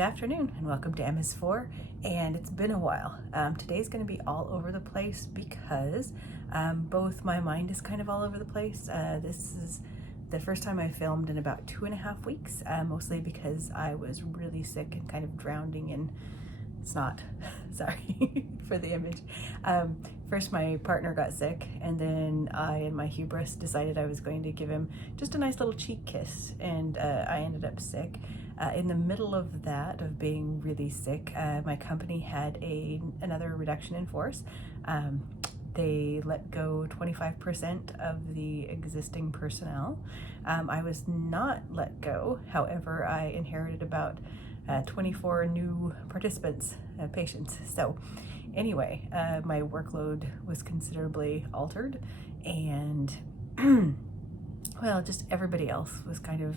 Good afternoon and welcome to MS4, and it's been a while. Today's going to be all over the place because both my mind is kind of all over the place. This is the first time I filmed in about 2.5 weeks, mostly because I was really sick and kind of drowning in snot. Sorry for the image. First my partner got sick, and then I, in my hubris, decided I was going to give him just a nice little cheek kiss, and I ended up sick. In the middle of that, of being really sick, my company had another reduction in force. They let go 25% of the existing personnel. I was not let go. However, I inherited about 24 new participants, patients. So anyway, my workload was considerably altered, and well, just everybody else was kind of,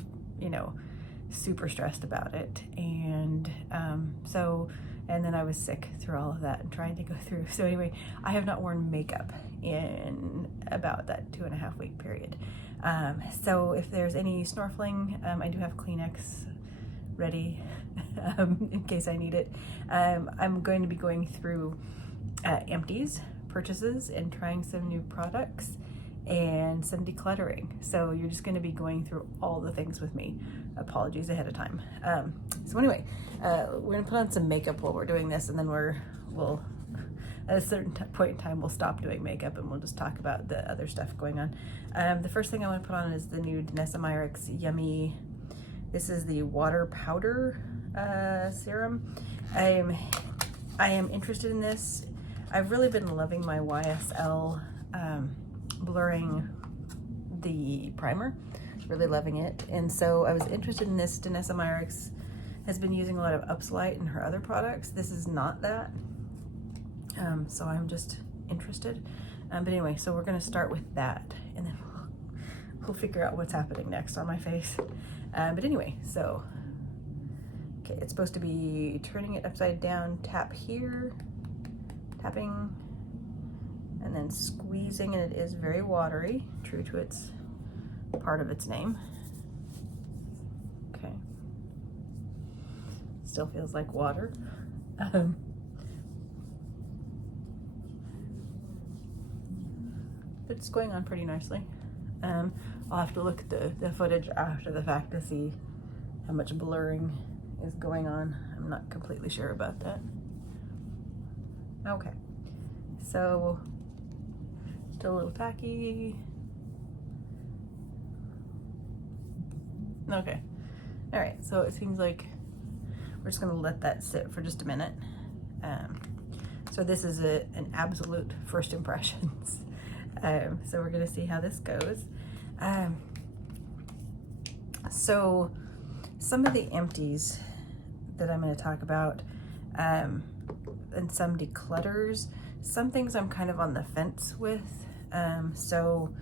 super stressed about it. And and then I was sick through all of that and trying to go through. So anyway, I have not worn makeup in about that 2.5 week period. So if there's any snorkeling, I do have Kleenex ready in case I need it. I'm going to be going through empties, purchases, and trying some new products and some decluttering. So you're just going to be going through all the things with me. Apologies ahead of time. So anyway, we're going to put on some makeup while we're doing this, and then we'll at a certain point in time we'll stop doing makeup and we'll just talk about the other stuff going on. The first thing I want to put on is the new Declutter Yummy. This is the water powder serum. I am interested in this. I've really been loving my YSL blurring the primer. Really loving it. And so I was interested in this. Declutter has been using a lot of Upslight in her other products. This is not that. So I'm just interested. But anyway, so we're going to start with that, and then we'll figure out what's happening next on my face. But anyway, so, okay, it's supposed to be turning it upside down, tap here, tapping, and then squeezing, and it is very watery, true to its part of its name. Okay. Still feels like water. But it's going on pretty nicely. I'll have to look at the footage after the fact to see how much blurring is going on. I'm not completely sure about that. Okay, so still a little tacky. Okay, all right, so it seems like we're just gonna let that sit for just a minute. So this is an absolute first impressions. So we're gonna see how this goes. So some of the empties that I'm gonna talk about, and some declutters, some things I'm kind of on the fence with. So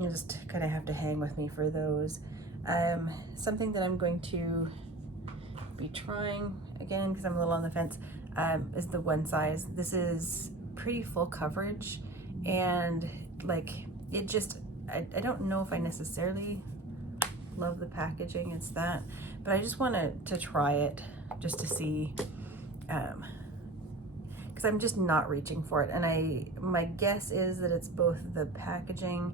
you just kind of have to hang with me for those. Something that I'm going to be trying again, because I'm a little on the fence, is the one size. This is pretty full coverage, and like it just, I don't know if I necessarily love the packaging, it's that, but I just want to try it just to see, because I'm just not reaching for it, and my guess is that it's both the packaging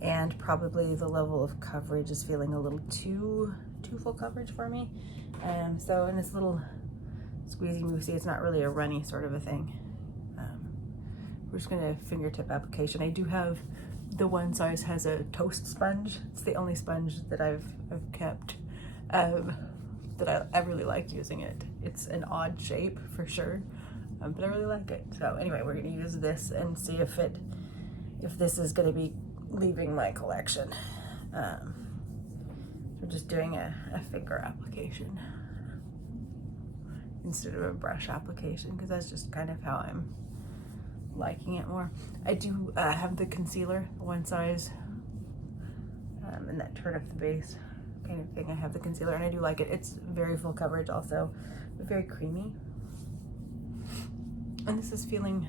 and probably the level of coverage is feeling a little too full coverage for me. So in this little squeezy moosey, it's not really a runny sort of a thing. We're just gonna fingertip application. I do have the one size has a toast sponge. It's the only sponge that I've kept, that I really like using it. It's an odd shape for sure, but I really like it. So anyway, we're gonna use this and see if this is gonna be leaving my collection. We're just doing a finger application instead of a brush application, because that's just kind of how I'm liking it more. I do have the concealer, one size, and that turn up the base kind of thing. I have the concealer and I do like it. It's very full coverage also, but very creamy. And this is feeling,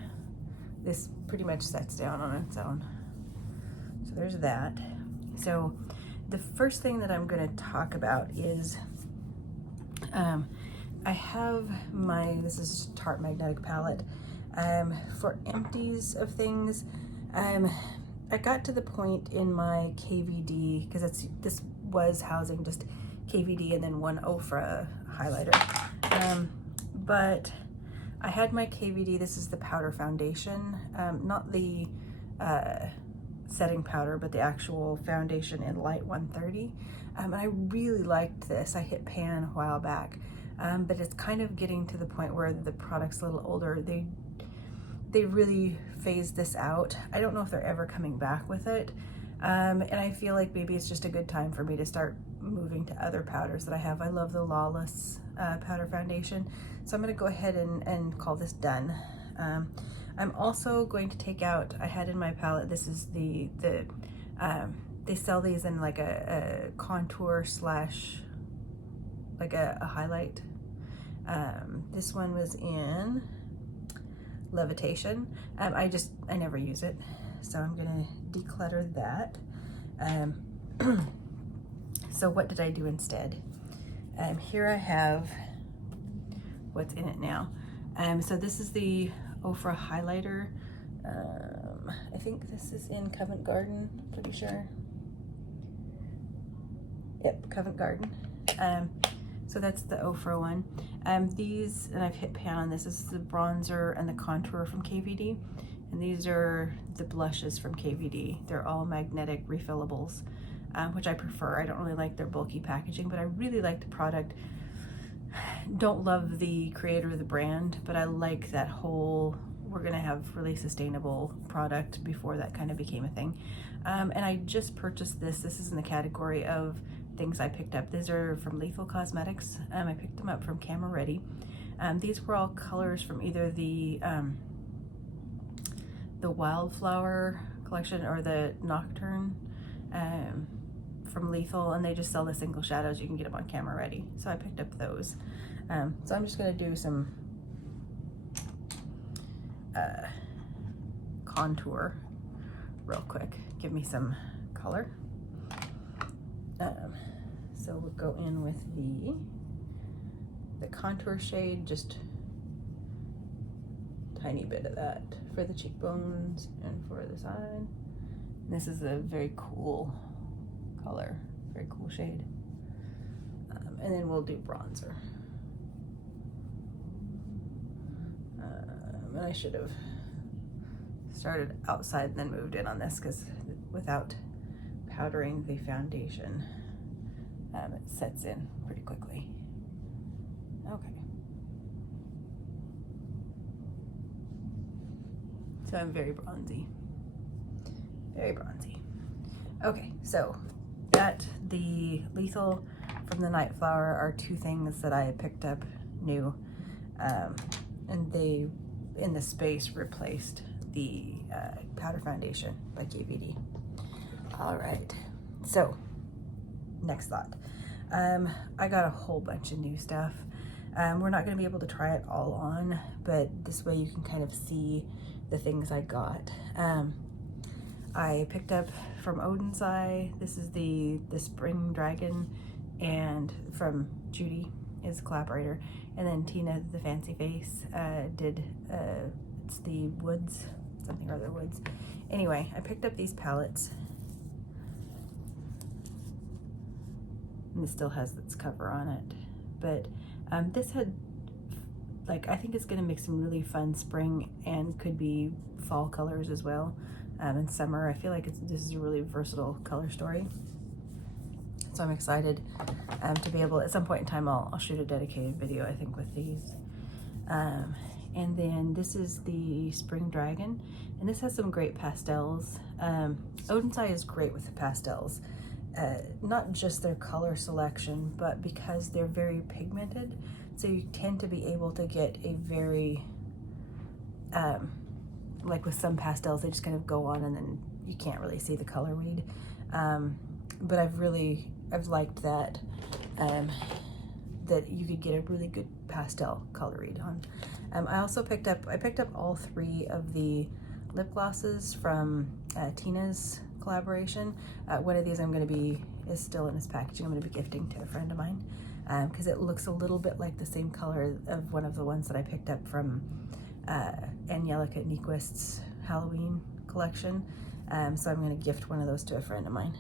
this pretty much sets down on its own. So there's that. So the first thing that I'm going to talk about is I have this is Tarte magnetic palette for empties of things. I got to the point in my KVD, because this was housing just KVD and then one Ofra highlighter. But I had my KVD, this is the powder foundation, not the setting powder, but the actual foundation in light 130. And I really liked this. I hit pan a while back, but it's kind of getting to the point where the product's a little older. They really phased this out. I don't know if they're ever coming back with it. And I feel like maybe it's just a good time for me to start moving to other powders that I have. I love the Lawless powder foundation. So I'm gonna go ahead and call this done. I'm also going to take out, I had in my palette, this is they sell these in like a contour slash like a highlight. This one was in Levitation. I never use it, so I'm gonna declutter that. So what did I do instead? Here I have what's in it now. So this is the Ofra highlighter. I think this is in Covent Garden, pretty sure. Yep, Covent Garden. So that's the Ofra one. These, and I've hit pan on this is the bronzer and the contour from KVD. And these are the blushes from KVD. They're all magnetic refillables, which I prefer. I don't really like their bulky packaging, but I really like the product. Don't love the creator of the brand, but I like that whole, we're gonna have really sustainable product before that kind of became a thing. And I just purchased this. This is in the category of things I picked up. These are from Lethal Cosmetics. I picked them up from Camera Ready. These were all colors from either the Wildflower collection or the Nocturne from Lethal, and they just sell the single shadows. You can get them on Camera Ready. So I picked up those. So I'm just gonna do some contour real quick. Give me some color. So we'll go in with the contour shade, just tiny bit of that for the cheekbones and for the side. And this is a very cool color, very cool shade. And then we'll do bronzer. And I should have started outside and then moved in on this, because without powdering the foundation, it sets in pretty quickly. Okay. So I'm very bronzy. Very bronzy. Okay, so the Lethal from the Night Flower are two things that I picked up new. And they, in the space, replaced the powder foundation by KVD. All right, so next thought. I got a whole bunch of new stuff. We're not gonna be able to try it all on, but this way you can kind of see the things I got. I picked up from Odin's Eye, this is the Spring Dragon, and from Judy is the collaborator, and then Tina, the Fancy Face, did, it's the Woods, something or other Woods. Anyway, I picked up these palettes. And this still has its cover on it, but this had, like, I think it's gonna make some really fun spring and could be fall colors as well. In summer, I feel like this is a really versatile color story. So I'm excited to be able, at some point in time, I'll shoot a dedicated video, I think, with these. And then this is the Spring Dragon, and this has some great pastels. Odin's Eye is great with the pastels. Not just their color selection, but because they're very pigmented, so you tend to be able to get a very, like with some pastels, they just kind of go on and then you can't really see the color read. But I've liked that, that you could get a really good pastel color read on. I also picked up all three of the lip glosses from Tina's collaboration. One of these is still in this packaging. I'm going to be gifting to a friend of mine. because it looks a little bit like the same color of one of the ones that I picked up from Angelica Nyquist's Halloween collection. So I'm going to gift one of those to a friend of mine.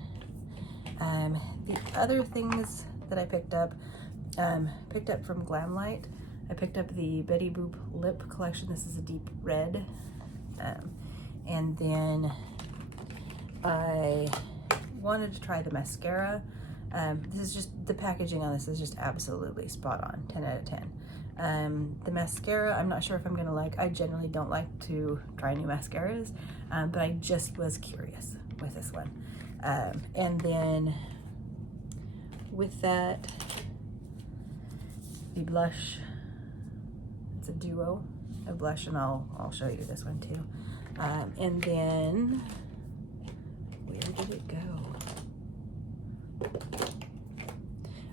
The other things that I picked up from Glamlight, I picked up the Betty Boop lip collection. This is a deep red. And then I wanted to try the mascara. This is just, the packaging on this is just absolutely spot on, 10 out of 10. The mascara, I'm not sure if I'm gonna like. I generally don't like to try new mascaras, but I just was curious with this one. And then with that, the blush, it's a duo, a blush, and I'll show you this one too. And then, where did it go?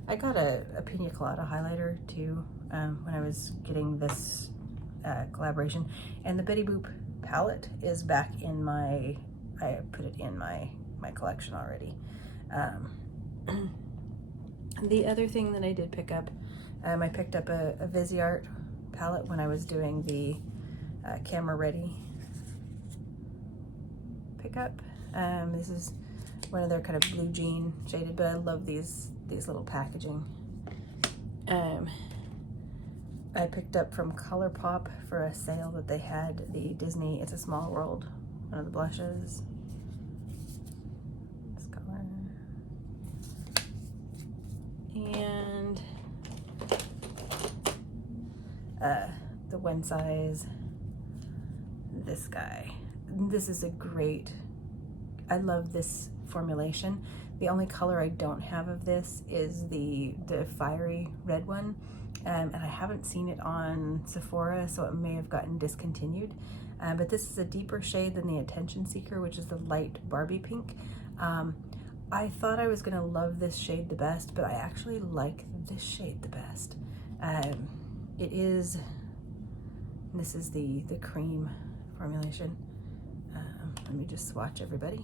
I got a Pina Colada highlighter too when I was getting this collaboration, and the Betty Boop palette is back in my, I put it in my collection already. The other thing that I did pick up, I picked up a Viseart palette when I was doing the Camera Ready pickup. This is one of their kind of blue jean shaded, but I love these little packaging. I picked up from ColourPop for a sale that they had the Disney It's a Small World, one of the blushes. This color. And the One Size, this guy. This is a great, I love this formulation. The only color I don't have of this is the fiery red one, and I haven't seen it on Sephora, so it may have gotten discontinued. But this is a deeper shade than the Attention Seeker, which is the light Barbie pink. I thought I was gonna love this shade the best, but I actually like this shade the best. It is, this is the cream formulation. Let me just swatch everybody.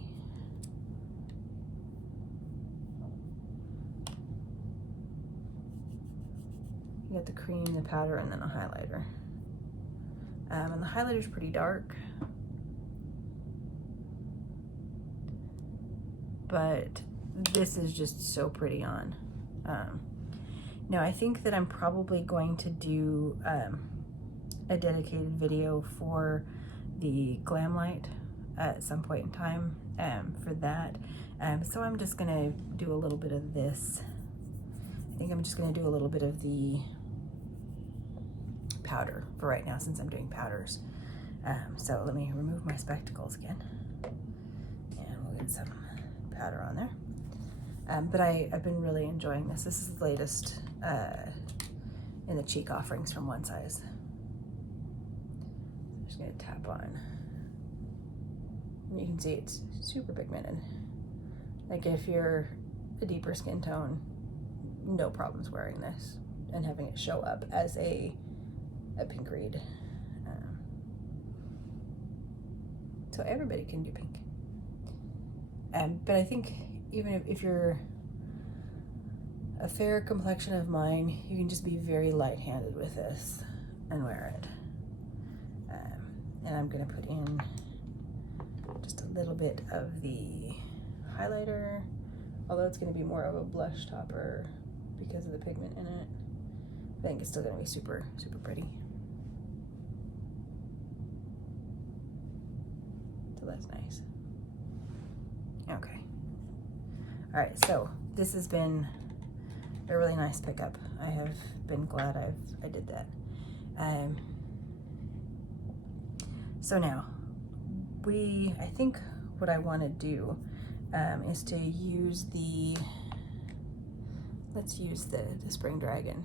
You got the cream, the powder, and then a highlighter. And the highlighter's pretty dark, but this is just so pretty on. Now I think that I'm probably going to do a dedicated video for the Glamlight at some point in time for that. So I'm just gonna do a little bit of this. I think I'm just gonna do a little bit of the powder for right now, since I'm doing powders. So let me remove my spectacles again, and we'll get some powder on there. But I've been really enjoying this. This is the latest in the cheek offerings from One Size. I'm just gonna tap on. And you can see it's super pigmented. Like if you're a deeper skin tone, no problems wearing this and having it show up as a pink read. So everybody can do pink. But I think even if you're a fair complexion of mine, you can just be very light-handed with this and wear it. And I'm gonna put in just a little bit of the highlighter, although it's gonna be more of a blush topper because of the pigment in it. I think it's still gonna be super, super pretty. So that's nice. Okay. All right, so this has been a really nice pickup. I have been glad I did that. So now, I think what I want to do is to use let's use the Spring Dragon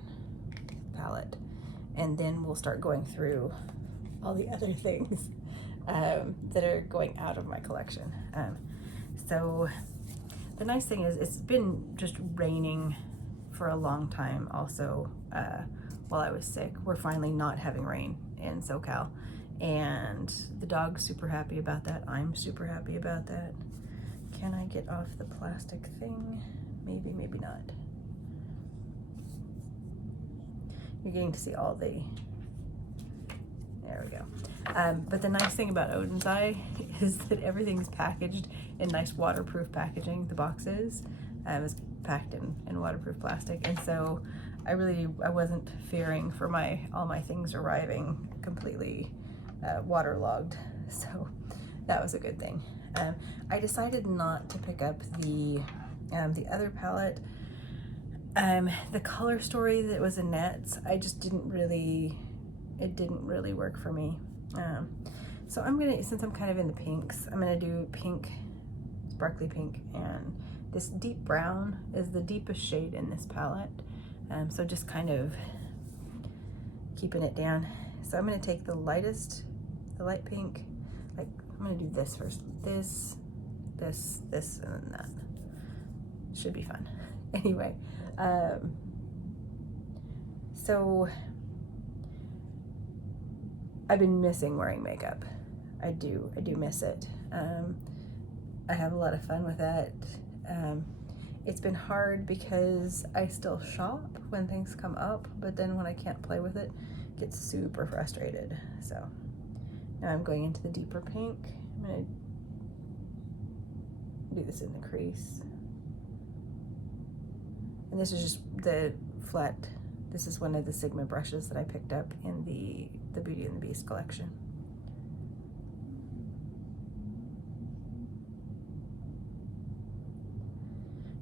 palette, and then we'll start going through all the other things that are going out of my collection. So the nice thing is it's been just raining for a long time also while I was sick. We're finally not having rain in SoCal, and the dog's super happy about that. I'm super happy about that. Can I get off the plastic thing? Maybe, maybe not. you're getting to see all the, there we go. But the nice thing about Odin's Eye is that everything's packaged in nice waterproof packaging. The boxes is packed in waterproof plastic, and so I wasn't fearing for all my things arriving completely waterlogged. So that was a good thing. I decided not to pick up the other palette. The color story that was in Nets, it didn't really work for me. So I'm gonna, since I'm kind of in the pinks, I'm gonna do pink, sparkly pink, and this deep brown is the deepest shade in this palette. So just kind of keeping it down. So I'm gonna take the light pink, like I'm gonna do this first. This, and then that. Should be fun. Anyway, so I've been missing wearing makeup. I do miss it. I have a lot of fun with that. It's been hard because I still shop when things come up, but then when I can't play with it, I get super frustrated. So now I'm going into the deeper pink. I'm gonna do this in the crease. And this is just the flat, this is one of the Sigma brushes that I picked up in the Beauty and the Beast collection.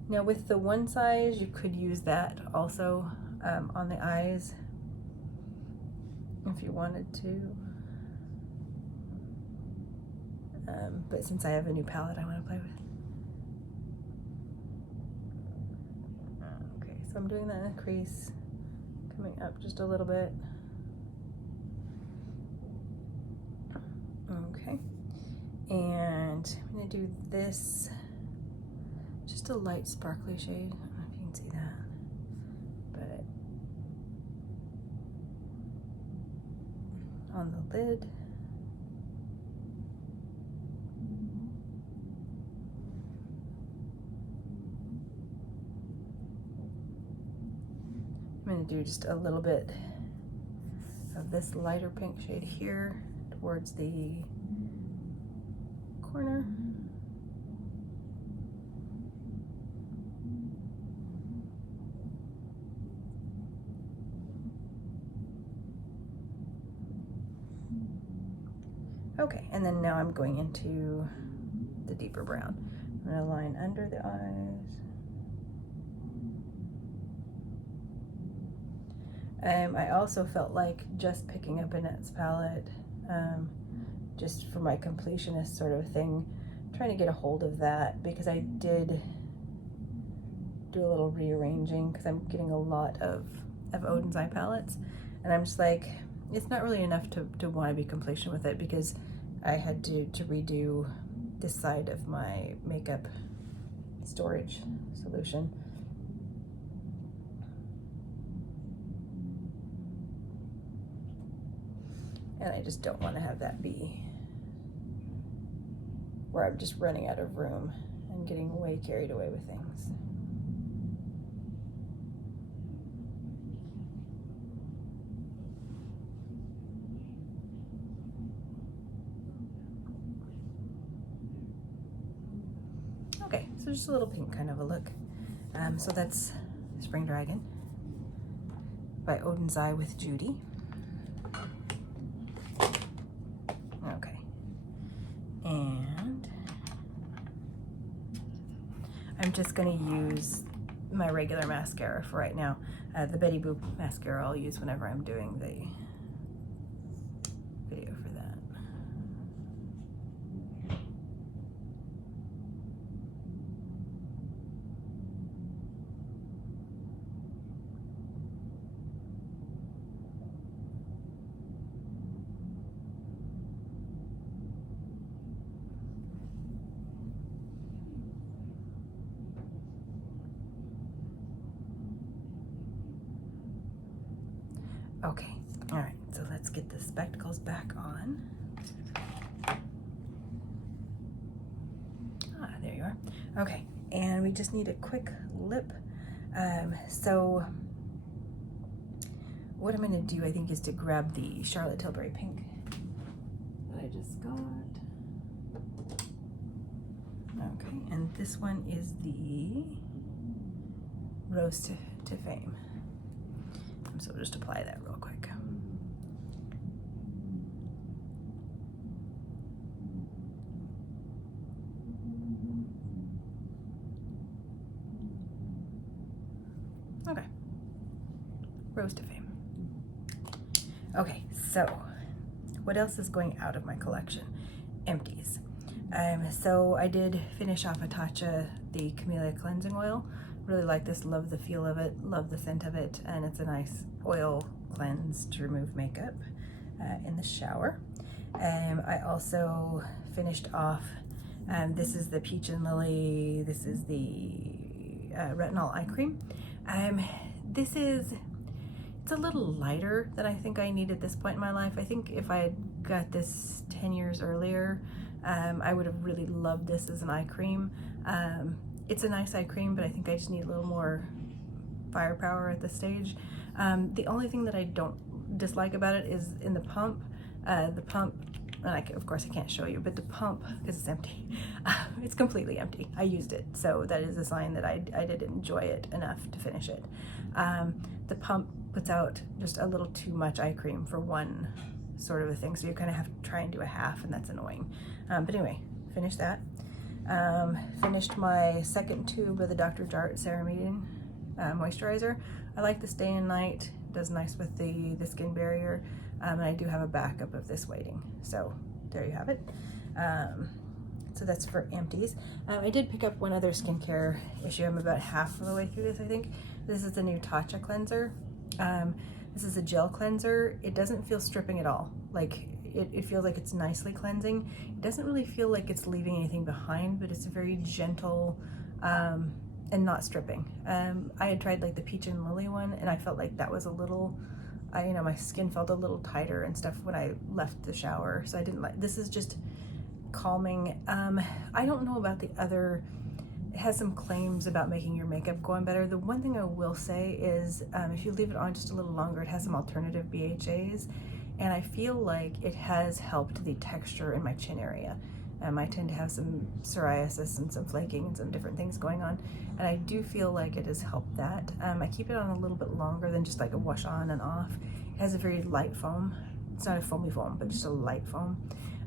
Now with the one size, you could use that also on the eyes if you wanted to. But since I have a new palette I want to play with. Okay, so I'm doing that in the crease, coming up just a little bit. Okay, and I'm gonna do this, just a light sparkly shade. I don't know if you can see that, but on the lid. I'm going to do just a little bit of this lighter pink shade here towards the corner. Okay, and then now I'm going into the deeper brown. I'm going to line under the eyes. I also felt like just picking up Annette's palette, just for my completionist sort of thing, trying to get a hold of that, because I did do a little rearranging because I'm getting a lot of Odin's Eye palettes, and I'm just like, it's not really enough to want to be completion with it, because I had to redo this side of my makeup storage solution. And I just don't want to have that be where I'm just running out of room and getting way carried away with things. Okay, so just a little pink kind of a look. So that's Spring Dragon by Odin's Eye with Judy. Okay, and I'm just going to use my regular mascara for right now. The Betty Boop mascara I'll use whenever I'm doing the video for that. Okay, all right, so let's get the spectacles back on. Ah, there you are. Okay, and we just need a quick lip. So what I'm gonna do, I think, is to grab the Charlotte Tilbury pink that I just got. Okay, and this one is the Rose to Fame. So we'll just apply that real quick. Okay, Rose to Fame. Okay, so what else is going out of my collection? Empties. So I did finish off Tatcha, the Camellia Cleansing Oil. Really like this, love the feel of it, love the scent of it, and it's a nice oil cleanse to remove makeup in the shower. I also finished off, this is the Peach and Lily, this is the Retinol Eye Cream. It's a little lighter than I think I need at this point in my life. I think if I had got this 10 years earlier, I would have really loved this as an eye cream. It's a nice eye cream, but I think I just need a little more firepower at this stage. The only thing that I don't dislike about it is in the pump. The pump, and of course I can't show you, but the pump, because it's empty, it's completely empty. I used it, so that is a sign that I didn't enjoy it enough to finish it. The pump puts out just a little too much eye cream for one sort of a thing, so you kind of have to try and do a half, and that's annoying. But anyway, finished that. Finished my second tube of the Dr. Jart Ceramide moisturizer. I like this day and night, does nice with the skin barrier, and I do have a backup of this waiting, so there you have it. So that's for empties. I did pick up one other skincare issue. I'm about half of the way through this, I think. This is the new Tatcha cleanser. This is a gel cleanser. It doesn't feel stripping at all. Like, it feels like it's nicely cleansing. It doesn't really feel like it's leaving anything behind, but it's very gentle and not stripping. I had tried like the Peach and Lily one, and I felt like that was a little, you know, my skin felt a little tighter and stuff when I left the shower, so I didn't like, this is just calming. I don't know about the other, it has some claims about making your makeup go on better. The one thing I will say is if you leave it on just a little longer, it has some alternative BHAs, and I feel like it has helped the texture in my chin area. I tend to have some psoriasis and some flaking and some different things going on, and I do feel like it has helped that. I keep it on a little bit longer than just like a wash on and off. It has a very light foam. It's not a foamy foam, but just a light foam.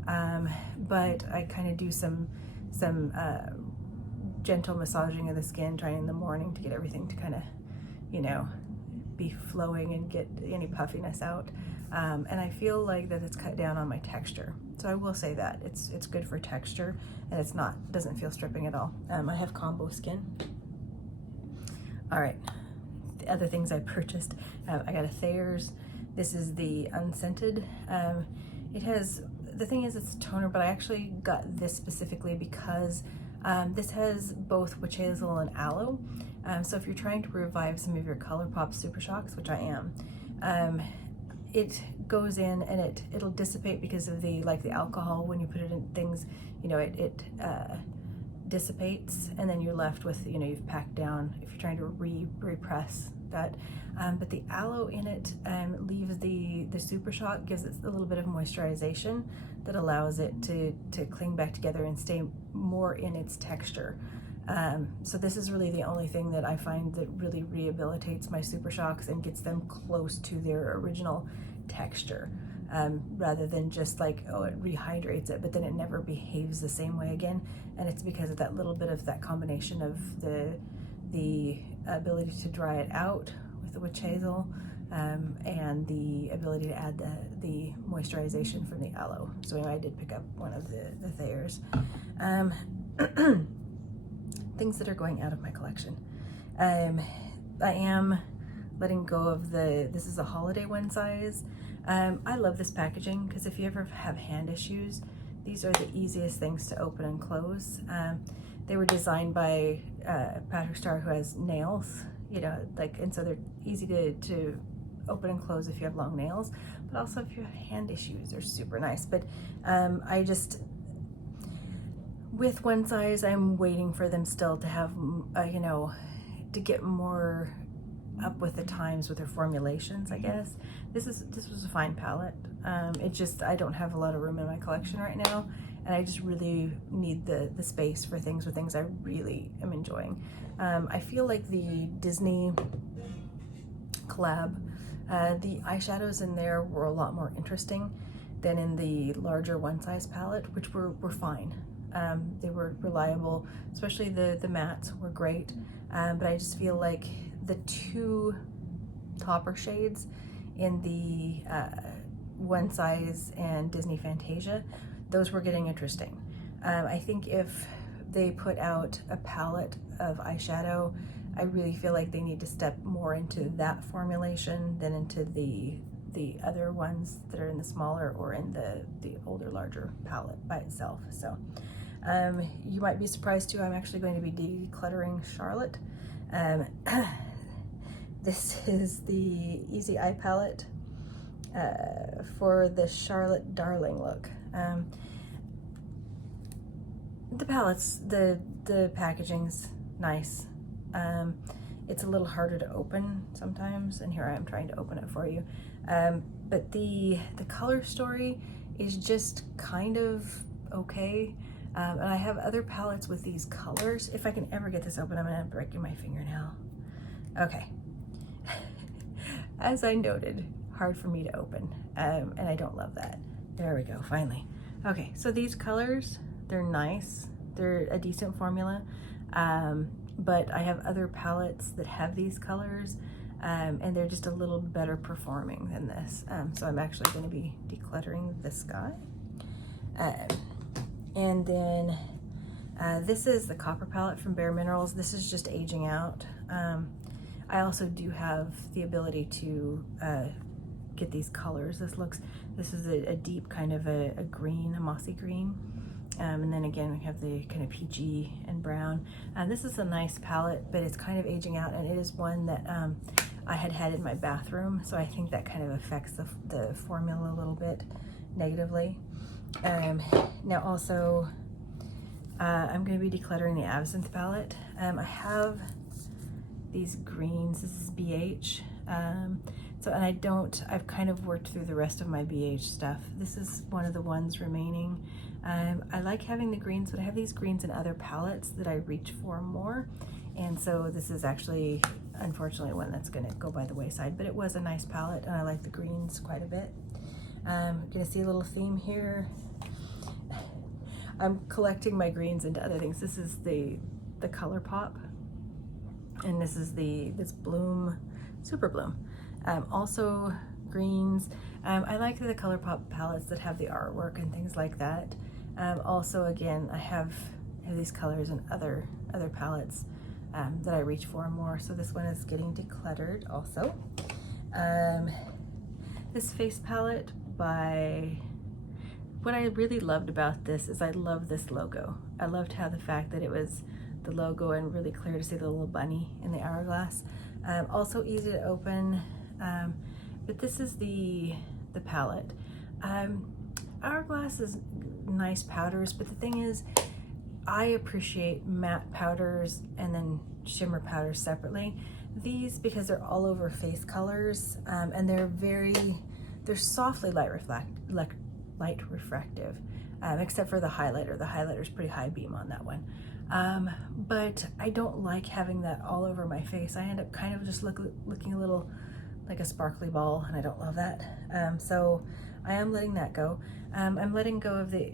But I kind of do some gentle massaging of the skin, trying in the morning to get everything to kind of, you know, be flowing and get any puffiness out. And I feel like that it's cut down on my texture. So I will say that it's good for texture, and it's not, doesn't feel stripping at all. I have combo skin. All right, the other things I purchased, I got a Thayer's. This is the unscented. It has, the thing is it's a toner, but I actually got this specifically because this has both witch hazel and aloe. So if you're trying to revive some of your ColourPop Super Shocks, which I am, it goes in and it'll dissipate because of the alcohol. When you put it in things, you know, it dissipates, and then you're left with, you know, you've packed down if you're trying to repress that. But the aloe in it leaves the Super Shock, gives it a little bit of moisturization that allows it to cling back together and stay more in its texture. So this is really the only thing that I find that really rehabilitates my Super Shocks and gets them close to their original texture, rather than just like, oh, it rehydrates it, but then it never behaves the same way again. And it's because of that little bit of that combination of the ability to dry it out with the witch hazel, and the ability to add the moisturization from the aloe. So anyway, I did pick up one of the Thayer's. Things that are going out of my collection. I am letting go of this is a holiday one size. I love this packaging because if you ever have hand issues, these are the easiest things to open and close. They were designed by Patrick Starr, who has nails, you know, and so they're easy to open and close if you have long nails, but also if you have hand issues, they're super nice. But I just, with one size, I'm waiting for them still to have, you know, to get more up with the times with their formulations, I guess. This was a fine palette. It just, I don't have a lot of room in my collection right now, and I just really need the space for things I really am enjoying. I feel like the Disney collab, the eyeshadows in there were a lot more interesting than in the larger one size palette, which were fine. They were reliable, especially the mattes were great, but I just feel like the two topper shades in the one size and Disney Fantasia, those were getting interesting. I think if they put out a palette of eyeshadow, I really feel like they need to step more into that formulation than into the other ones that are in the smaller or in the older, larger palette by itself. So you might be surprised too, I'm actually going to be decluttering Charlotte. This is the Easy Eye palette for the Charlotte Darling look. The palettes, the packaging's nice. It's a little harder to open sometimes, and here I am trying to open it for you. But the color story is just kind of okay. And I have other palettes with these colors. If I can ever get this open, I'm gonna end up breaking my fingernail. Okay. As I noted, hard for me to open, and I don't love that. There we go, finally. Okay, so these colors, they're nice. They're a decent formula, but I have other palettes that have these colors, and they're just a little better performing than this. So I'm actually gonna be decluttering this guy. And then this is the Copper palette from Bare Minerals. This is just aging out. I also do have the ability to get these colors. This is a deep kind of a green, a mossy green. And then again, we have the kind of peachy and brown. This is a nice palette, but it's kind of aging out, and it is one that I had in my bathroom. So I think that kind of affects the formula a little bit negatively. Now also, I'm going to be decluttering the Absinthe palette. I have these greens. This is BH. I've kind of worked through the rest of my BH stuff. This is one of the ones remaining. I like having the greens, but I have these greens in other palettes that I reach for more. And so this is actually, unfortunately, one that's going to go by the wayside, but it was a nice palette, and I like the greens quite a bit. Gonna see a little theme here. I'm collecting my greens into other things. This is the Color Pop, and this is this Bloom, Super Bloom. Also greens. I like the Color Pop palettes that have the artwork and things like that. Also, again, I have these colors in other palettes that I reach for more. So this one is getting decluttered also. This face palette what I really loved about this is I love this logo. I loved how the fact that it was the logo and really clear to see the little bunny in the hourglass. Also easy to open, but this is the palette. Hourglass is nice powders, but the thing is, I appreciate matte powders and then shimmer powders separately. These, because they're all over face colors, and they're softly light refractive, except for the highlighter. The highlighter's pretty high beam on that one. But I don't like having that all over my face. I end up kind of just looking a little like a sparkly ball, and I don't love that. So I am letting that go. I'm letting go of the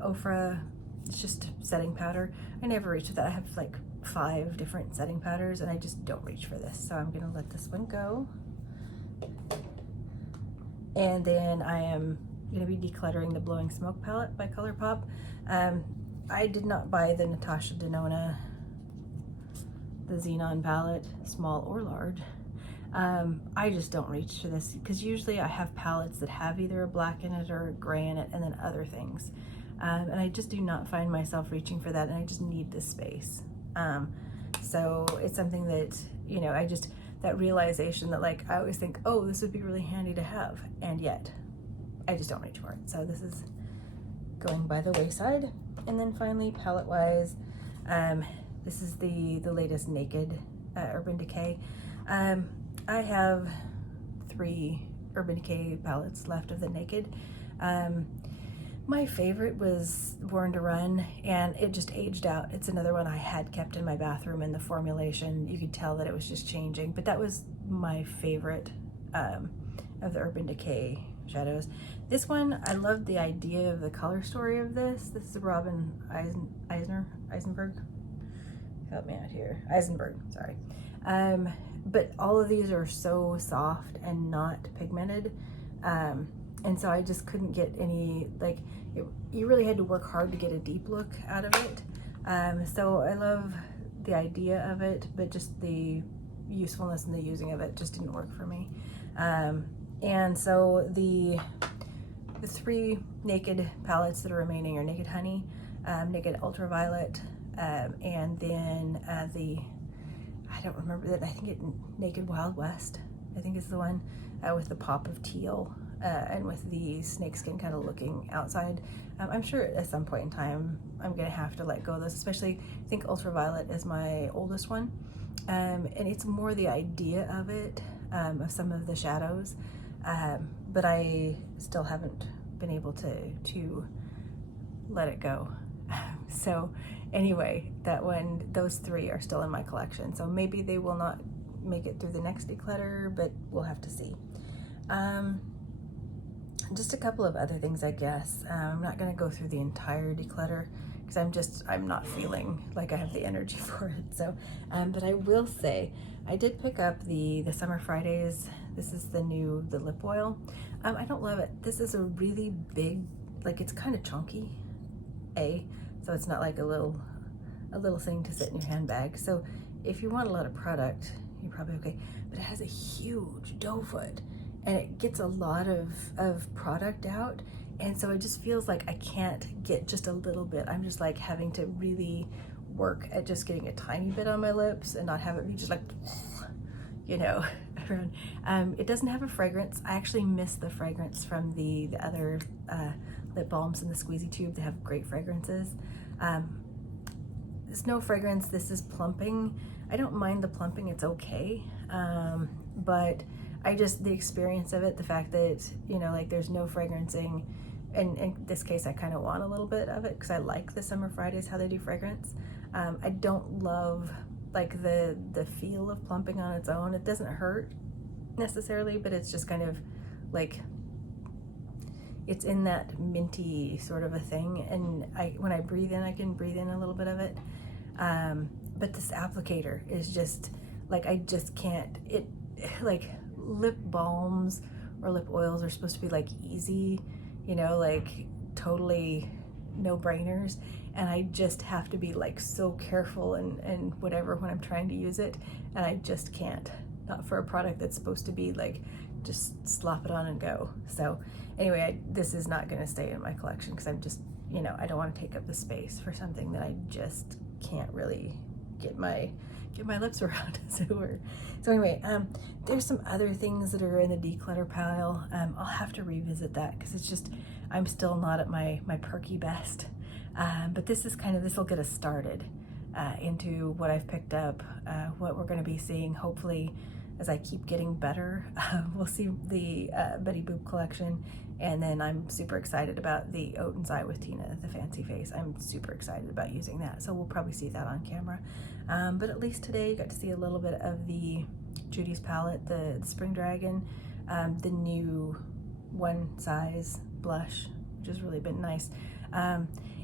Ofra. It's just setting powder. I never reach for that. I have like 5 different setting powders, and I just don't reach for this. So I'm gonna let this one go. And then I am gonna be decluttering the Blowing Smoke palette by ColourPop. I did not buy the Natasha Denona, the Xenon palette, small or large. I just don't reach to this because usually I have palettes that have either a black in it or a gray in it and then other things. And I just do not find myself reaching for that, and I just need this space. So it's something that, you know, that realization that, like, I always think, oh, this would be really handy to have, and yet I just don't reach for it. So this is going by the wayside. And then finally, palette wise, this is the latest Naked Urban Decay. I have 3 Urban Decay palettes left of the Naked. My favorite was Born to Run, and it just aged out. It's another one I had kept in my bathroom, and the formulation, you could tell that it was just changing, but that was my favorite of the Urban Decay shadows. This one, I loved the idea of the color story of this. This is Robin Eisenberg. Help me out here. Eisenberg, sorry. But all of these are so soft and not pigmented. And so I just couldn't get any, like, you really had to work hard to get a deep look out of it. So I love the idea of it, but just the usefulness and the using of it just didn't work for me. And so the 3 Naked palettes that are remaining are Naked Honey, Naked Ultraviolet, and then I don't remember that, I think Naked Wild West, I think is the one with the pop of teal and with the snakeskin kind of looking outside. I'm sure at some point in time I'm gonna have to let go of this, especially I think Ultraviolet is my oldest one. And it's more the idea of it, of some of the shadows, but I still haven't been able to let it go. So anyway, that one, those 3 are still in my collection. So maybe they will not make it through the next declutter, but we'll have to see. Just a couple of other things, I guess. I'm not gonna go through the entire declutter because I'm not feeling like I have the energy for it. So, but I will say, I did pick up the Summer Fridays. This is the lip oil. I don't love it. This is a really big, like, it's kind of chunky, so it's not like a little thing to sit in your handbag. So if you want a lot of product, you're probably okay, but it has a huge doe foot and it gets a lot of product out. And so it just feels like I can't get just a little bit. I'm just like having to really work at just getting a tiny bit on my lips and not have it be just like, you know, around. It doesn't have a fragrance. I actually miss the fragrance from the other lip balms in the squeezy tube. They have great fragrances. There's no fragrance. This is plumping. I don't mind the plumping, it's okay. But the experience of it, the fact that, you know, like there's no fragrancing, and in this case I kind of want a little bit of it because I like the Summer Fridays, how they do fragrance. I don't love like the feel of plumping on its own. It doesn't hurt necessarily, but it's just kind of like, it's in that minty sort of a thing, and when I breathe in, I can breathe in a little bit of it. But this applicator is just like, I just can't. Like lip balms or lip oils are supposed to be like easy, you know, like totally no-brainers, and I just have to be like so careful and whatever when I'm trying to use it, and I just can't. Not for a product that's supposed to be like just slap it on and go. So anyway, this is not going to stay in my collection because I'm just, you know, I don't want to take up the space for something that I just can't really get my lips around, as it were. So anyway, there's some other things that are in the declutter pile. I'll have to revisit that because it's just, I'm still not at my perky best. But this is kind of, this will get us started into what I've picked up, what we're going to be seeing, hopefully, as I keep getting better. We'll see the Betty Boop collection, and then I'm super excited about the Oden's Eye with Tina, the fancy face. I'm super excited about using that, so we'll probably see that on camera. But at least today you got to see a little bit of the Judy's palette, the Spring Dragon, the new one size blush, which has really been nice.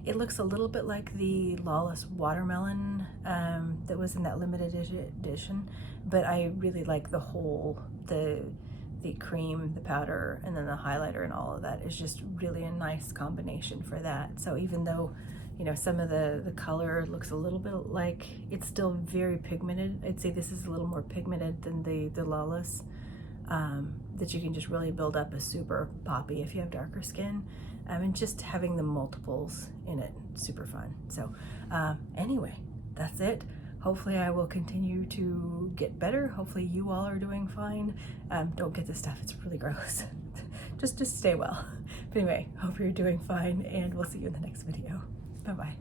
It looks a little bit like the Lawless Watermelon that was in that limited edition, but I really like the whole, the cream, the powder, and then the highlighter and all of that is just really a nice combination for that. So even though, you know, some of the color looks a little bit like, it's still very pigmented. I'd say this is a little more pigmented than the Lawless, that you can just really build up a super poppy if you have darker skin. And just having the multiples in it, super fun. So anyway, that's it. Hopefully I will continue to get better. Hopefully you all are doing fine. Don't get this stuff, it's really gross. just stay well. But anyway, hope you're doing fine, and we'll see you in the next video. Bye-bye.